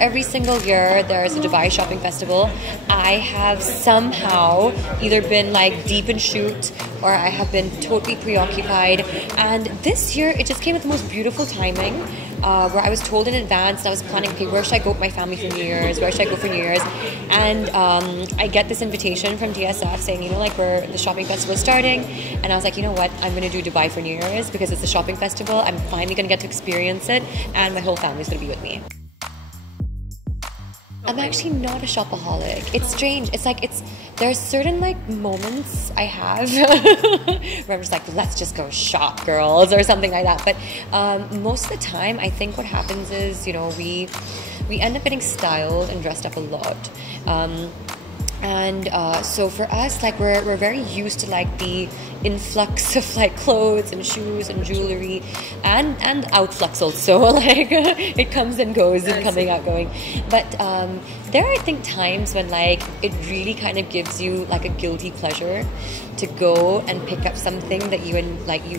Every single year there's a Dubai shopping festival. I have somehow either been like deep in shoot or I have been totally preoccupied. And this year it just came at the most beautiful timing where I was told in advance and I was planning, okay, where should I go with my family for New Year's? Where should I go for New Year's? And I get this invitation from DSF saying, you know, like the shopping festival is starting. And I was like, you know what? I'm going to do Dubai for New Year's because it's a shopping festival. I'm finally going to get to experience it and my whole family's going to be with me. I'm actually not a shopaholic. It's strange. It's like there's certain like moments I have where I'm just like, let's just go shop, girls, or something like that. But most of the time, I think what happens is, you know, we end up getting styled and dressed up a lot. So for us, like we're very used to like the influx of like clothes and shoes and jewelry and outflux also. Like it comes and goes and coming out going. But there are, I think, times when like it really kind of gives you like a guilty pleasure to go and pick up something that you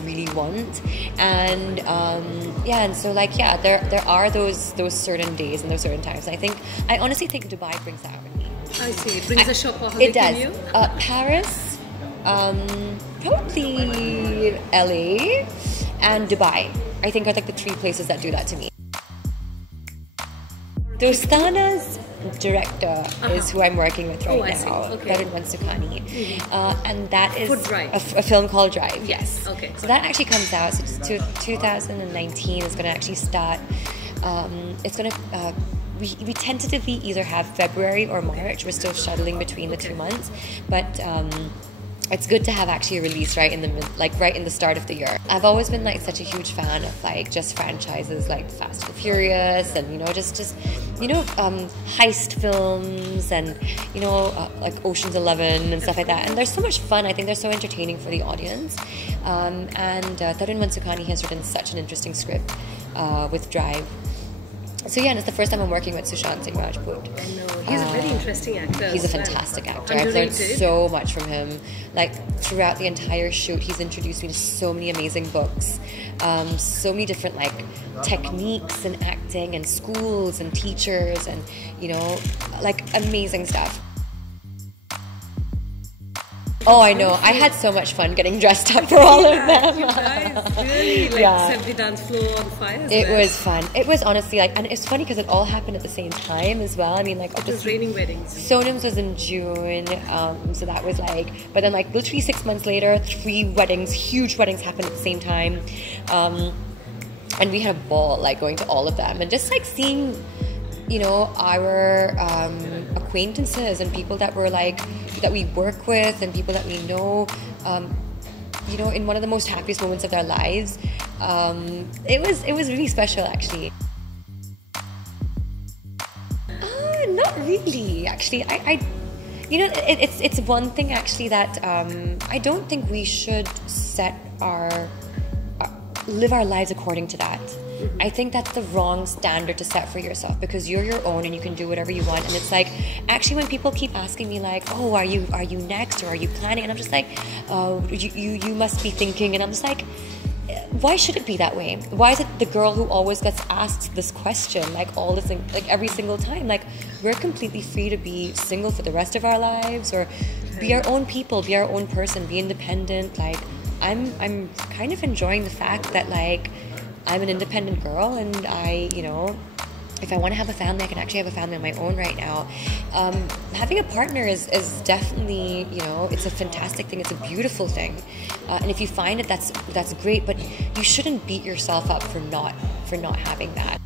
really want. And and so like there are those certain days and those certain times. And I honestly think Dubai brings that out in me. I see. It brings a shopaholic it does. in you? Paris, probably LA, and Dubai. I think are like the three places that do that to me. Dostana's director is who I'm working with right now, Tarun Mansukhani. And that is a film called Drive, yes. Okay. So that actually comes out, so 2019 is going to actually start, it's going to... We tentatively either have February or March. We're still shuttling between the 2 months, but it's good to have actually a release right in the start of the year. I've always been like such a huge fan of like just franchises like Fast and Furious and just heist films and like Ocean's 11 and stuff like that. And they're so much fun. I think they're so entertaining for the audience. And Tarun Mansukhani has written such an interesting script with Drive. So yeah, and it's the first time I'm working with Sushant Singh Rajput. I know. He's a very interesting actor. He's a fantastic actor. I've learned so much from him. Like throughout the entire shoot, he's introduced me to so many amazing books, so many different like techniques in acting and schools and teachers and like amazing stuff. Oh, I know. I had so much fun getting dressed up for all of them. You guys really set the dance floor on fire. It was fun. It was honestly like, and it's funny because it all happened at the same time as well. I mean, like it was raining weddings. Sonam's was in June, so that was like, but then like literally 6 months later, 3 weddings, huge weddings happened at the same time, and we had a ball like going to all of them and just like seeing, our acquaintances and people that were like that we work with and people that we know, in one of the most happiest moments of their lives. It was really special, actually. Not really, actually. It's one thing actually that I don't think we should set live our lives according to that. I think that's the wrong standard to set for yourself because you're your own and you can do whatever you want. And it's like, actually when people keep asking me like, oh, are you next or are you planning? And I'm just like, oh, you must be thinking. And I'm just like, why should it be that way? Why is it the girl who always gets asked this question like all this, like every single time? Like we're completely free to be single for the rest of our lives or be our own people, be our own person, be independent. Like I'm kind of enjoying the fact that like I'm an independent girl and I, if I want to have a family, I can actually have a family of my own right now. Having a partner is definitely, it's a fantastic thing. It's a beautiful thing. And if you find it, that's great, but you shouldn't beat yourself up for not having that.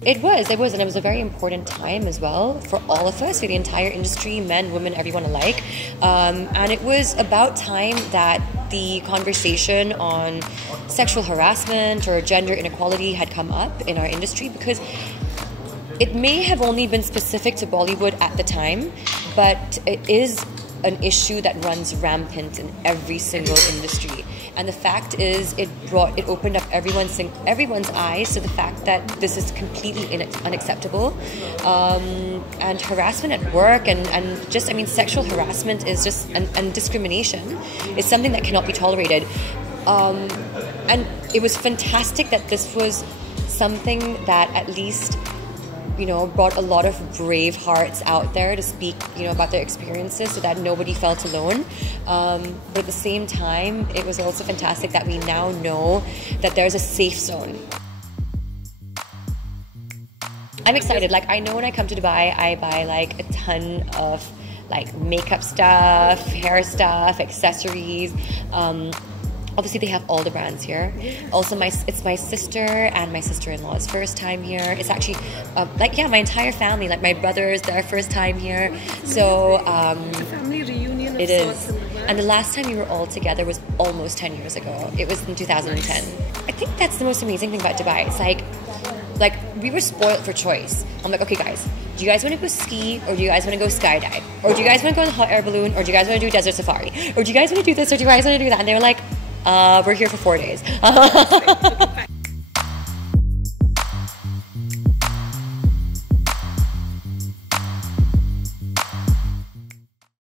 It was, and it was a very important time as well for all of us, for the entire industry, men, women, everyone alike. And it was about time that the conversation on sexual harassment or gender inequality had come up in our industry because it may have only been specific to Bollywood at the time, but it is an issue that runs rampant in every single industry. And the fact is, it opened up everyone's eyes to the fact that this is completely unacceptable. And harassment at work and just, I mean, sexual harassment is just, and discrimination is something that cannot be tolerated. And it was fantastic that this was something that at least, you know, brought a lot of brave hearts out there to speak, you know, about their experiences so that nobody felt alone. But at the same time, it was also fantastic that we now know that there's a safe zone. I'm excited. Like, I know when I come to Dubai, I buy like a ton of like makeup stuff, hair stuff, accessories. Obviously, they have all the brands here. Also, it's my sister and my sister-in-law's first time here. It's actually, my entire family, like my brothers, their first time here. So, a family reunion of it is. sorts. And the last time we were all together was almost 10 years ago. It was in 2010. I think that's the most amazing thing about Dubai. It's like we were spoiled for choice. I'm like, okay, guys, do you guys want to go ski, or do you guys want to go skydive? Or do you guys want to go on a hot air balloon, or do you guys want to do a desert safari? Or do you guys want to do this, or do you guys want to do that? And they were like, we're here for 4 days.